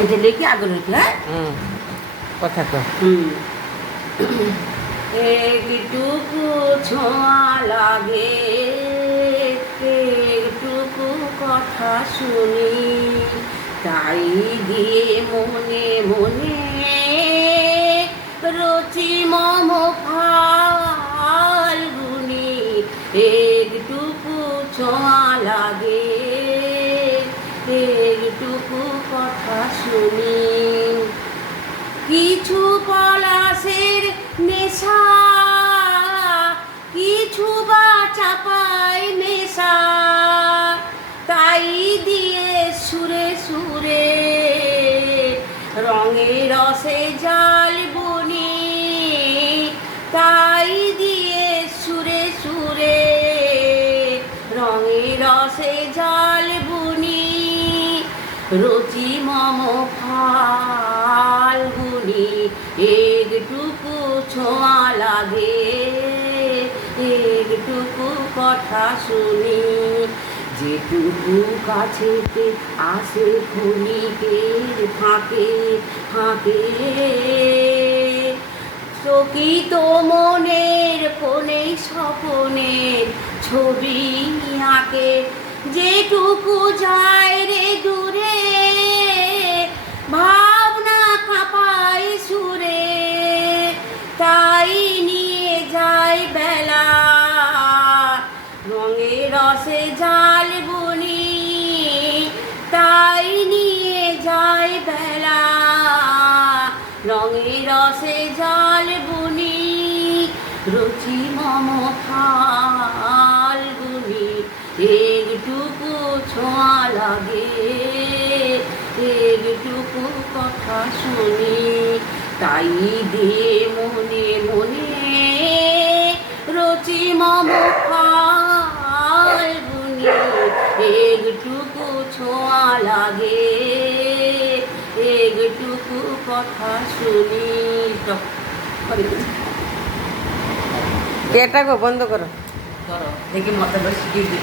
এটা লেখি আগে লেখি, হ্যাঁ কথা তো একটুকু ছোঁয়া লাগে, একটুকু কথা শুনি, তাই দিয়ে মনে মনে রচি মম ফাল্গুনি। একটুকু ছোঁয়া লাগে, একটুকু কথা শুনি, কিছু পলাশের নেশা, কিছু বা চাপাই নেশা, তাই দিয়ে সুরে সুরে রঙের রসে জাল বুনি, তাই দিয়ে সুরে সুরে রঙের রসে জাল বুনি, রচি মম ফাল্গুনি। একটুকু ছোঁয়া লাগে, একটুকু কথা শুনি, যেটুকু কাছেতে আসে ক্ষণিকের ফাঁকে ফাঁকে, চকিত মনের কোণে স্বপনের ছবি আঁকে, যেটুকু যায় রে দূরে ভাবনা কাঁপায় সুরে, তাই নিয়ে যায় বেলা রঙের রসে জাল বুনি, তাই নিয়ে যায় বেলা রঙের রসে জাল বুনি, রুচি মম ফাল্গুনি। একটুকু ছোঁয়া লাগে, একটুকু কথা শুনি, তাই দিয়ে মনে মনে রচি মম ফাল্গুনি। একটুকু ছোঁয়া লাগে, একটুকু কথা শুনি। এটা গো বন্ধ করো। দেখি মাথাটা শিখিয়ে দিই।